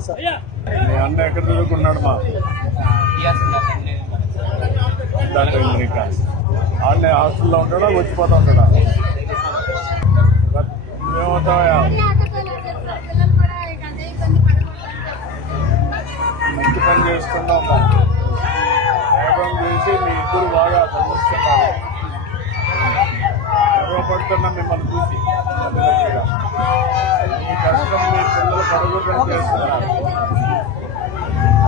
Sir. మీ అన్న ఎక్కడ చదువుకున్నాడు మా? ఆడనే హాస్టల్లో ఉంటాడా వచ్చిపోతా ఉంటాడా? నువ్వేమవుతావా మంచి పని చేస్తున్నావు మా వేగం చేసి మీ ఇద్దరు బాగా చదివిస్తున్నారు గర్వపడుతున్నా మిమ్మల్ని చూసి. తల్లిదండ్రులుగా. మీ కష్టం మీ పిల్లలు పరుగులు చేస్తున్నారు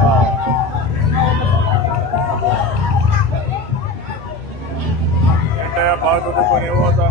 ఆ. ఏంటయ్యా బాగా చదువుకొని ఏమవుతాను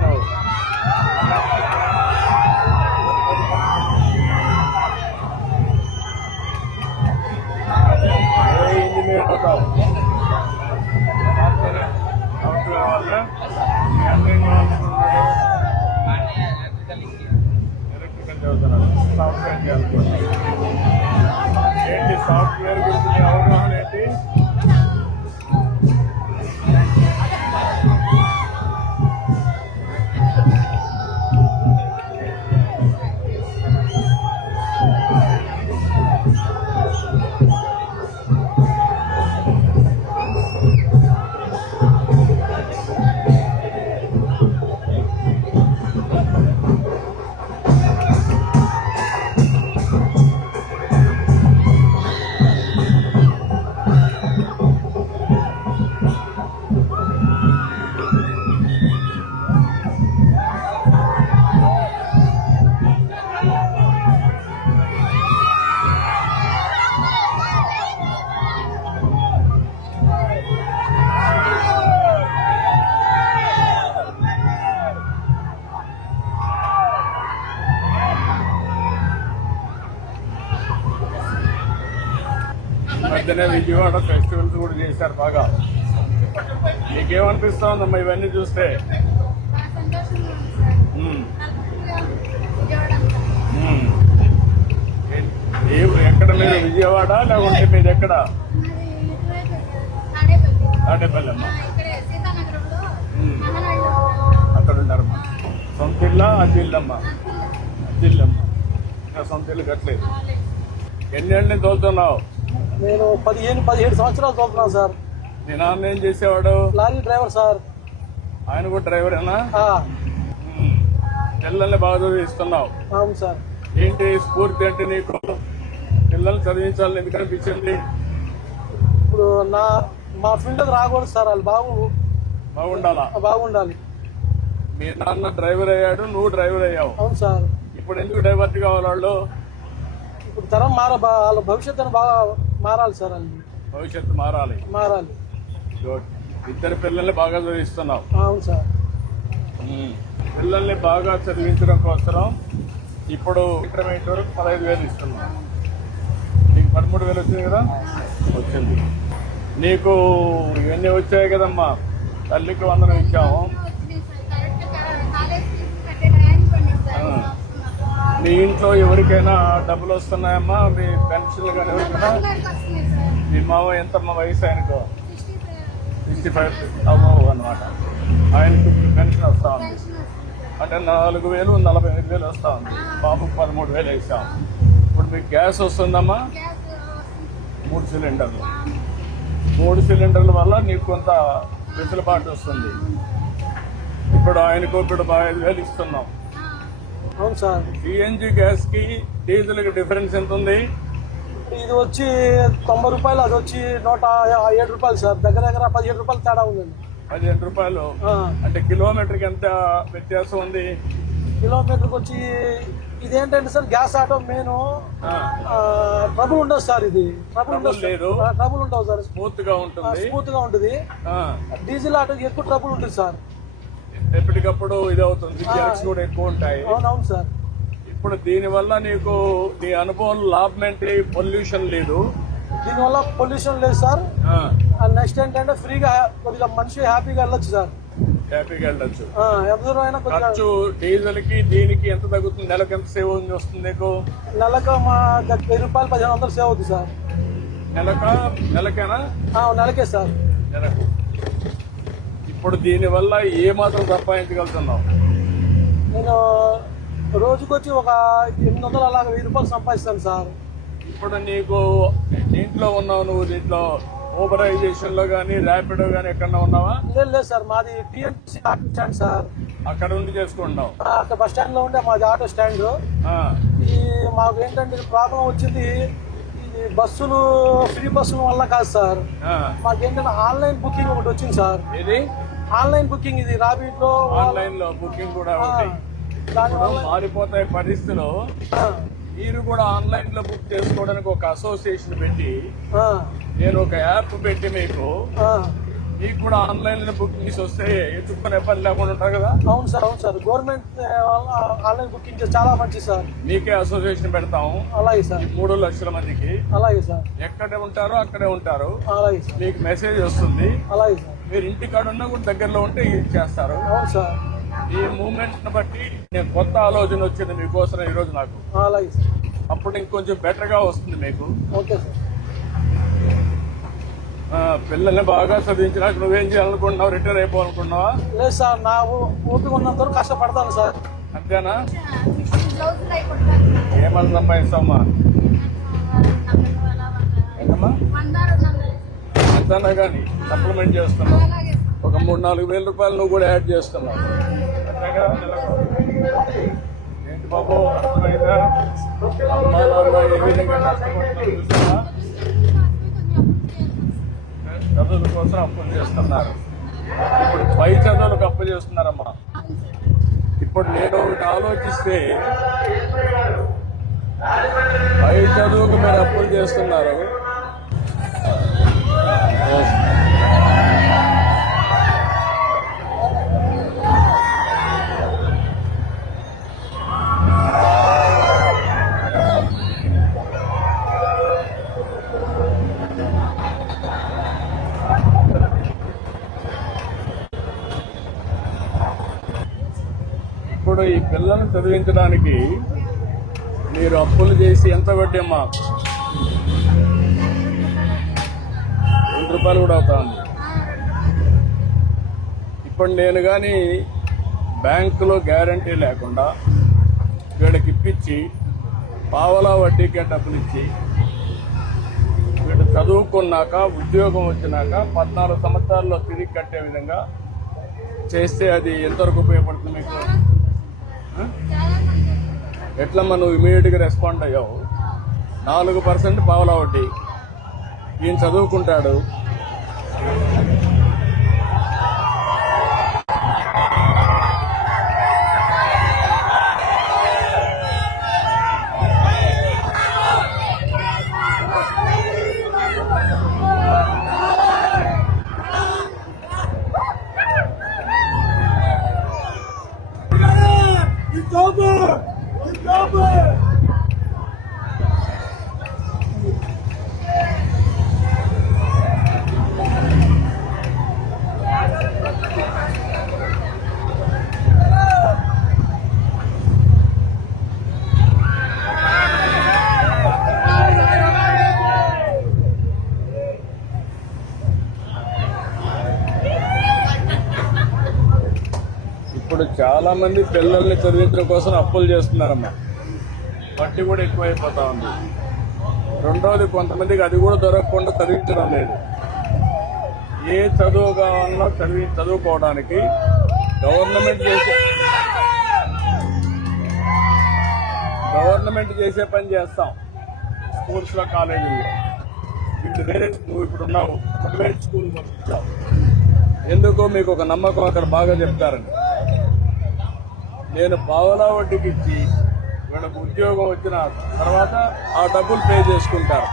మధ్యనే విజయవాడ ఫెస్టివల్స్ కూడా చేశారు బాగా. నీకేమనిపిస్తోందమ్మా ఇవన్నీ చూస్తే? ఎక్కడ మీరు? విజయవాడ లేకుంటే మీది ఎక్కడ? తాడేపల్లి అమ్మ. అక్కడ ఉంటారమ్మా సొంత ఇల్లా అది ఇల్లమ్మా అది ఇల్లమ్మ ఇంకా సొంత ఇల్లు కట్టలేదు ఎన్నేళ్ళని తోలుతున్నావు? నేను పదిహేను పదిహేడు సంవత్సరాలు చదువుతున్నాను సార్. మీ నాన్న ఏం చేసేవాడు? Lorry driver sir. ఆయన కూడా డ్రైవరేనా. పిల్లల్ని బాగా చదివిస్తున్నావు. అవును సార్. ఏంటి స్ఫూర్తి అంటే నీకు? పిల్లల్ని చదివించాలని ఎందుకు అనిపించింది? ఇప్పుడు నా మా ఫీల్డ్కి రాకూడదు సార్ వాళ్ళు బాగు బాగుండాలా? బాగుండాలి. మీ నాన్న డ్రైవర్ అయ్యాడు నువ్వు డ్రైవర్ అయ్యావు. అవును సార్. ఇప్పుడు ఎందుకు డైవర్ట్ కావాలి వాళ్ళు? ఇప్పుడు తరం మార వాళ్ళ భవిష్యత్తును బాగా మారాలి సార్ వాళ్ళు భవిష్యత్తు మారాలి. మారాలి. ఇద్దరు పిల్లల్ని బాగా చదివిస్తున్నావు. అవును సార్. పిల్లల్ని బాగా చదివించడం కోసం ఇప్పుడు ఇంటర్మీడియట్ వరకు పదహైదు వేలు ఇస్తున్నాం. నీకు పదమూడు వేలు వచ్చింది కదా? వచ్చింది. నీకు ఇవన్నీ వచ్చాయి కదమ్మా. తల్లికి వందనం ఇచ్చాము. మీ ఇంట్లో ఎవరికైనా డబ్బులు వస్తున్నాయమ్మా? మీ పెన్షన్లు కానీ ఎవరికైనా? మీ మావ ఎంతమ్మా వయసు ఆయనకు? సిక్స్టీ ఫైవ్ అమ్మవు అనమాట ఆయనకు పెన్షన్ వస్తా ఉంది. అంటే నాలుగు వేలు నలభై ఐదు వేలు వస్తా ఉంది. బాబుకు పదమూడు వేలు వేసాం. ఇప్పుడు మీకు గ్యాస్ వస్తుందమ్మా? మూడు సిలిండర్లు. మూడు సిలిండర్ల వల్ల నీకు కొంత వెసులుబాటు వస్తుంది. ఇప్పుడు ఆయనకు ఇప్పుడు ఐదు వేలు ఇస్తున్నాం. అవును సార్. సిఎన్జి గ్యాస్కి డీజిల్కి డిఫరెన్స్ ఎంత ఉంది? ఇది వచ్చి తొంభై రూపాయలు అది వచ్చి నూట ఏడు రూపాయలు సార్. దగ్గర దగ్గర పదిహేడు రూపాయలు తేడా ఉందండి. పదిహేను రూపాయలు. అంటే కిలోమీటర్కి ఎంత వ్యత్యాసం ఉంది? కిలోమీటర్కి వచ్చి ఇదేంటంటే sir gas auto main trouble ఉండదు సార్ ఇది. ట్రబుల్ ఉండదు లేదు. ట్రబుల్ ఉండవు సార్. స్మూత్గా ఉంటుంది. స్మూత్గా ఉంటుంది. డీజిల్ ఆటోకి ఎక్కువ ట్రబుల్ ఉంటుంది సార్. ఎప్పటికప్పుడు ఇది అవుతుంది జెర్క్స్ కూడా ఎక్కువ ఉంటాయి. అవునవును సార్. ఇప్పుడు దీని వల్ల నీకు నీ అనుభవం లాభం ఏంటి? పొల్యూషన్ లేదు. దీనివల్ల పొల్యూషన్ లేదు సార్. నెక్స్ట్ ఏంటంటే ఫ్రీగా కొద్దిగా మనిషి హ్యాపీగా వెళ్ళొచ్చు సార్. హ్యాపీగా వెళ్ళచ్చు. ఆ, ఎంత దూరం అయినా కొద్దిగా ఖర్చు డీజిల్కి దీనికి ఎంత తగ్గుతుంది? నెలకు ఎంత సేవ్ వస్తుంది నీకు? నెలకు మా వెయ్యి రూపాయలు పదిహేను వందలు సేవ్ అవుతుంది సార్. నెలక? నెలకేనా? నెలకే సార్. నెలకు. ఇప్పుడు దీని వల్ల ఏ మాత్రం సంపాదించగలుగుతున్నావు? నేను రోజు రోజుకొచ్చి ఒక ఎనిమిది వందలు అలాగ వెయ్యి రూపాయలు సంపాదిస్తాను సార్. ఇప్పుడు నీకు దీంట్లో ఉన్నావు నువ్వు దీంట్లో ఊబరైజేషన్లో కానీ ర్యాపిడో కానీ ఎక్కడన్నా ఉన్నావా? లేదు లేదు సార్ మాది టీఎన్సీ ఆటో స్టాండ్ సార్. అక్కడ ఉండి చేసుకుంటున్నావు. అక్కడ బస్ స్టాండ్లో ఉండే మాది ఆటో స్టాండ్. ఈ మాకు ఏంటంటే ప్రాబ్లం వచ్చింది ఈ బస్సులు ఫ్రీ బస్సుల వల్ల కాదు సార్. ఆ. మాకేంటంటే ఆన్లైన్ బుకింగ్ ఒకటి వచ్చింది సార్. ఇది ఆన్లైన్ బుకింగ్ ఇది రాబీట్లో ఆన్లైన్లో బుకింగ్ కూడా ఉంటాయి మారిపోతాయి పరిస్థితులు. మీరు కూడా ఆన్లైన్లో బుక్ చేసుకోవడానికి ఒక అసోసియేషన్ పెట్టి నేను ఒక యాప్ పెట్టి మీకు. మీకు కూడా ఆన్లైన్లో బుకింగ్స్ వస్తే ఎత్తుక్కునే పని లేకుండా ఉంటారు కదా? అవును సార్ అవును సార్. గవర్నమెంట్ ఆన్లైన్ బుకింగ్ చాలా మంచిది సార్. మీకే అసోసియేషన్ పెడతాము. అలాగే సార్. మూడు లక్షల మందికి. అలాగే సార్. ఎక్కడ ఉంటారో అక్కడే ఉంటారు. అలాగే సార్. మీకు మెసేజ్ వస్తుంది. అలాగే సార్. మీరు ఇంటికాడ ఉన్నా కూడా దగ్గరలో ఉంటే ఇది చేస్తారు. ఈ మూమెంట్ బట్టి నేను కొత్త ఆలోచన వచ్చింది మీకోసం ఈ రోజు నాకు. అలాగే సార్. అప్పుడు ఇంకొంచెం బెటర్గా వస్తుంది మీకు. Okay sir. ఆ, పిల్లల్ని బాగా చదివించినాక నువ్వేం చేయాలనుకుంటున్నావు? రిటైర్ అయిపోవాలనుకుంటున్నావా? లేదు సార్ నా ఓపిక ఉన్నంత వరకు కష్టపడతాను సార్. అంతేనా. ఏమన్నా సంపాదిస్తామా ఏంటమ్మా? మందారం కానీ సప్లిమెంట్ చేస్తున్నావు ఒక మూడు నాలుగు వేల రూపాయలు నువ్వు కూడా యాడ్ చేస్తున్నావు. ఏంటి బాబు? అర్థమైందా ఏ విధంగా చదువుల కోసం అప్పులు చేస్తున్నారు. ఇప్పుడు పై చదువులకు అప్పు చేస్తున్నారమ్మా. ఇప్పుడు నేను ఒకటి ఆలోచిస్తే పై చదువుకు మీరు అప్పులు చేస్తున్నారు. పిల్లల్ని చదివించడానికి మీరు అప్పులు చేసి ఎంత వడ్డీ అమ్మా? రెండు రూపాయలు కూడా అవుతుంది ఇప్పుడు నేను కానీ బ్యాంకులో గ్యారంటీ లేకుండా వీళ్ళకి ఇప్పించి పావలా వడ్డీకే డబ్బులు ఇచ్చి చదువుకున్నాక ఉద్యోగం వచ్చినాక పద్నాలుగు సంవత్సరాల్లో తిరిగి కట్టే విధంగా చేస్తే అది ఎంతవరకు ఉపయోగపడుతుంది మీకు? ఎట్లమ్మా నువ్వు ఇమీడియట్గా రెస్పాండ్ అయ్యావు? నాలుగు పర్సెంట్ పావలా వడ్డీ. ఈయన చదువుకుంటాడు. ఇప్పుడు చాలా మంది పిల్లల్ని చదివించడం కోసం అప్పులు చేస్తున్నారమ్మా. వడ్డీ కూడా ఎక్కువైపోతా ఉంది. రెండోది కొంతమందికి అది కూడా దొరకకుండా చదివించడం లేదు. ఏ చదువు కావాలన్నా చదివి చదువుకోవడానికి గవర్నమెంట్ చేసే గవర్నమెంట్ చేసే పని చేస్తాం. స్కూల్స్లో కాలేజీల్లో. ఇప్పుడు వేరే నువ్వు ఇప్పుడు ఉన్నావు ప్రైవేట్ స్కూల్ పంపించావు ఎందుకు మీకు ఒక నమ్మకం అక్కడ బాగా చెప్తారండి నేను పావలా వడ్డీకి ఇచ్చి వీళ్ళకు ఉద్యోగం వచ్చిన తర్వాత ఆ డబ్బులు పే చేసుకుంటారు.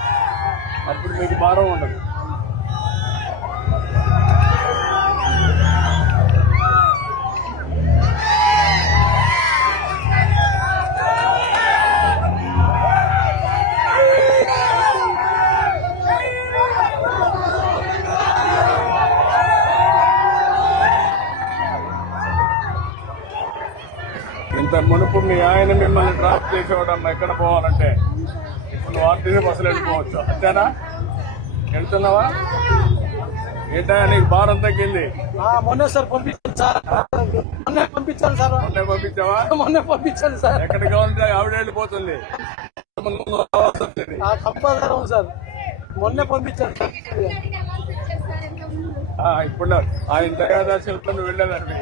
అప్పుడు మీకు భారం ఉండదు. మునుపు మీ ఆయన మిమ్మల్ని డ్రాప్ చేసేవాడమ్మా ఎక్కడ పోవాలంటే? ఇప్పుడు నువ్వు ఆర్టీసీ బస్సులు వెళ్ళిపోవచ్చు. అంతేనా? వెళ్తున్నావా? ఏంటా నీకు భారం తగ్గింది? మొన్నే సార్ పంపించాను సార్. మొన్నే పంపించాను సార్. మొన్నే పంపించావా? మొన్నే పంపించాను సార్. కావాలంటే ఆవిడ వెళ్ళిపోతుంది. Compulsory sir. మొన్నే పంపించాను సార్. ఇప్పుడు ఆ ఇంత కదా శిల్పం వెళ్ళాలండి.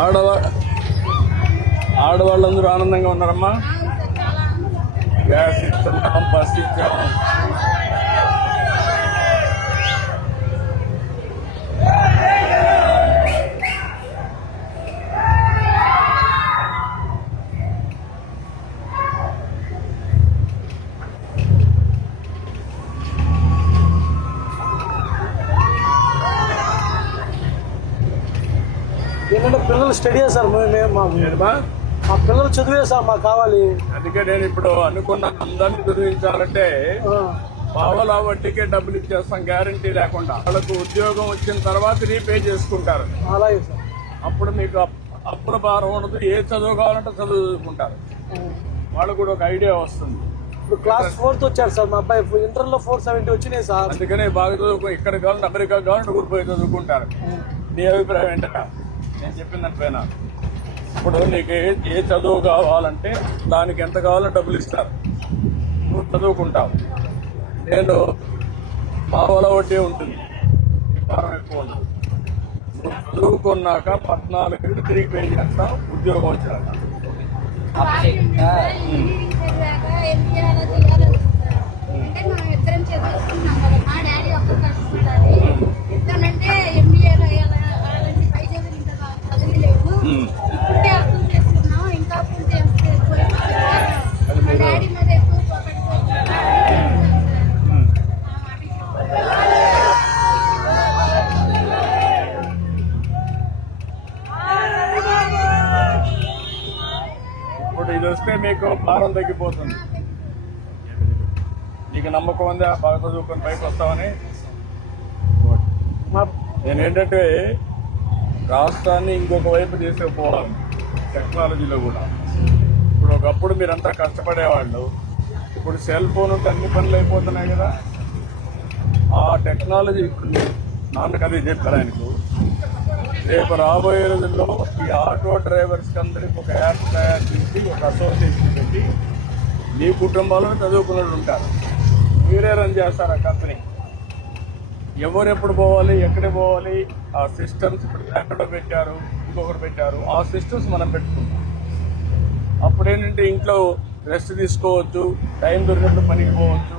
ఆడవా ఆడవాళ్ళందరూ ఆనందంగా ఉన్నారమ్మా. గ్యాస్ ఇస్తున్నాం బస్ ఇచ్చాం పిల్లలు స్టడీ సార్ మా? మా పిల్లలు చదివే సార్ మాకు కావాలి. అందుకే నేను ఇప్పుడు అనుకున్న అందరినీ చదివించాలంటే ఆ, పావలా వడ్డీకే డబ్బులు ఇచ్చేస్తాం గ్యారంటీ లేకుండా. వాళ్ళకు ఉద్యోగం వచ్చిన తర్వాత రీపే చేసుకుంటారు. అలాగే సార్. అప్పుడు మీకు అప్- అప్పుల భారం ఉండదు ఏ చదువు కావాలంటే చదువుకుంటారు. వాళ్ళకు కూడా ఒక ఐడియా వస్తుంది. ఇప్పుడు క్లాస్ ఫోర్త్ వచ్చారు సార్ మా అబ్బాయి ఇంటర్లో ఫోర్ సెవెంటీ వచ్చినాయి సార్. అందుకనే బాగా చదువుకో ఇక్కడ కావాలంటే అమెరికా కావాలంటే ఊరిపోయి చదువుకుంటారు. నీ అభిప్రాయం ఏంటన్నా నేను చెప్పిన దానిపైన ఇప్పుడు నీకు ఏ ఏ చదువు కావాలంటే దానికి ఎంత కావాలో డబ్బులు ఇస్తారు. నువ్వు చదువుకుంటావు. నేను పావల వడ్డీ ఉంటుంది. భారం ఎక్కువ ఉంటుంది నువ్వు చదువుకున్నాక పద్నాలుగు ఏళ్ళు తిరిగి పే చేస్తావు ఉద్యోగం వచ్చాక. అంటే మనం ఇద్దరం కదా మా డాడీ ఒక్క కష్టపడాలి ఇప్పుడు ఇది వస్తే మీకు భారం తగ్గిపోతుంది. నీకు నమ్మకం ఉందా? బాగా చదువుకొని పైకి వస్తామని నేను ఏంటంటే రాష్ట్రాన్ని ఇంకొక వైపు తీసుకుపోవాలి టెక్నాలజీలో కూడా. ఇప్పుడు ఒకప్పుడు మీరంతా కష్టపడేవాళ్ళు. ఇప్పుడు సెల్ ఫోన్ ఉంటే అన్ని పనులు అయిపోతున్నాయి కదా. ఆ టెక్నాలజీ నాన్నకు అది చెప్పారు ఆయనకు? రేపు రాబోయే రోజుల్లో ఈ ఆటో డ్రైవర్స్కి అందరికి ఒక యాప్ తయారు చేసి ఒక అసోసియేషన్ పెట్టి మీ కుటుంబాల్లో చదువుకున్న వాళ్ళు ఉంటారు. మీరే రన్ చేస్తారు ఆ కంపెనీ ఎవరు ఎప్పుడు పోవాలి ఎక్కడ పోవాలి ఆ సిస్టమ్స్ ఇప్పుడు ఎక్కడ పెట్టారు ఇంకొకటి పెట్టారు ఆ సిస్టమ్స్ మనం పెట్టుకుంటాం. అప్పుడు ఏంటంటే ఇంట్లో రెస్ట్ తీసుకోవచ్చు టైం దొరికినప్పుడు పనికి పోవచ్చు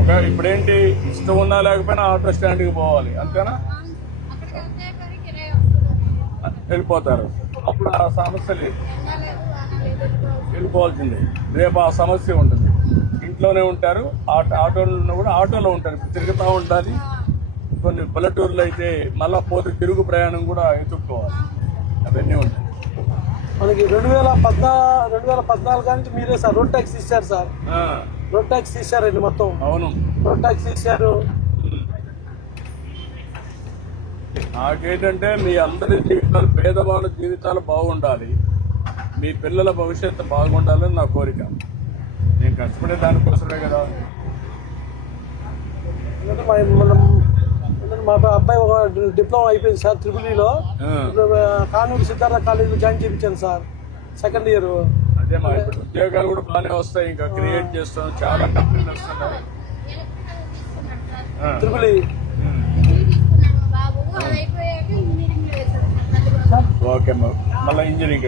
ఒక ఇప్పుడేంటి ఇష్టం ఉన్నా లేకపోయినా ఆటో స్టాండ్కి పోవాలి అంతేనా? వెళ్ళిపోతారు. అప్పుడు ఆ సమస్య లేదు. వెళ్ళిపోవాల్సిందే. రేపు ఆ సమస్య ఉంటుంది. ఇంట్లోనే ఉంటారు. ఆటో ఆటోలో కూడా ఆటోలో ఉంటారు. తిరుగుతూ ఉండాలి. కొన్ని పల్లెటూర్లు అయితే మళ్ళా పోతే తిరుగు ప్రయాణం కూడా ఎత్తుక్కోవాలి అవన్నీ ఉంటాయి. మనకి రెండు వేల పద్నా రెండు వేల పద్నాలుగు నుంచి మీరే సార్ రోడ్ ట్యాక్స్ ఇచ్చారు సార్. రోడ్ ట్యాక్స్ ఇచ్చారండి మొత్తం. అవును. రోడ్ ట్యాక్స్ ఇచ్చారు. నాకేంటంటే మీ అందరి జీవితాలు పేదవాళ్ళ జీవితాలు బాగుండాలి. మీ పిల్లల భవిష్యత్తు బాగుండాలని నా కోరిక. కష్టపడే దానికోసమే కదా. మనం మా అబ్బాయి ఒక డిప్లొమా అయిపోయింది సార్ త్రిపులిలో కానూరు సిద్ధార్థ కాలేజీలో జాయిన్ చేయించాను సార్ సెకండ్ ఇయర్. అదే మా ఇప్పుడు ఉద్యోగాలు కూడా బాగానే వస్తాయి ఇంకా క్రియేట్ చేస్తాం చాలా కంపెనీలు వస్తున్నాయి. త్రిపులి ఓకే మళ్ళీ ఇంజనీరింగ్